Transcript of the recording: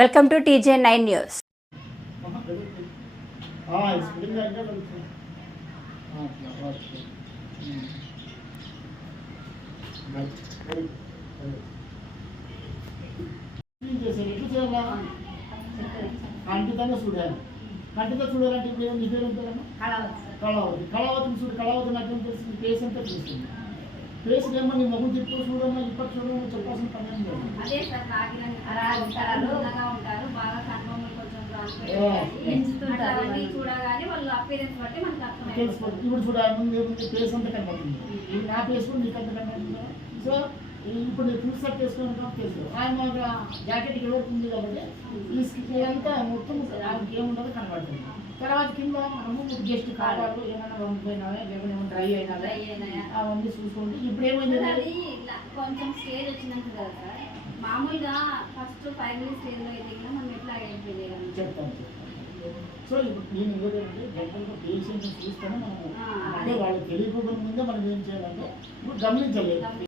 Welcome to TJ9 news. కంటితో చూడాలి. కంటితో చూడాలంటే ఇప్పుడు నీ పేరు ఉంటారమ్మా కళావతి. కళావతిని చూడు. కళావతి నాకు తెలిసింది ఫేస్ అంతా చూస్తుంది. ఫేస్ ఏమో నీ మొహం తిప్పు చూడమ్మా, ఇప్పటి చూడమని చెప్పాల్సిన పని ఏం లేదు. తెలిసిపోతుంది. ఇప్పుడు చూడాలి ముందు ఫేస్ అంతా కనబడుతుంది. నా ఫేస్ కూడా నీకు అంత కనబడుతుంది. సో ఇప్పుడు నేను ఫుల్ షర్ట్ వేసుకుని తెలుసు ఆయన జాకెట్ ఉంది కాబట్టి ఈ స్కిన్ అంతా మొత్తం ఏముండదో కనబడుతుంది. తర్వాత కింద మనము జస్ట్ కావాలి ఏమైనా వండిపోయినావే లేకపోతే ఏమైనా డ్రై అయినా అవన్నీ చూసుకుంటే ఇప్పుడు ఏమైంది కొంచెం స్టేజ్ వచ్చినాక కదా సార్ మామూలుగా ఫస్ట్ ఫైనల్ స్టేజ్లో అయితే మనం ఎట్లా అయిపోయింది చెప్తాను. సో ఇప్పుడు నేను ఏదంటే జనరల్గా పేషెంట్ని చూస్తాను మనము అంటే వాళ్ళకి తెలియకపోవడం ముందే మనం ఏం చేయాలంటే ఇప్పుడు గమనించలేదు.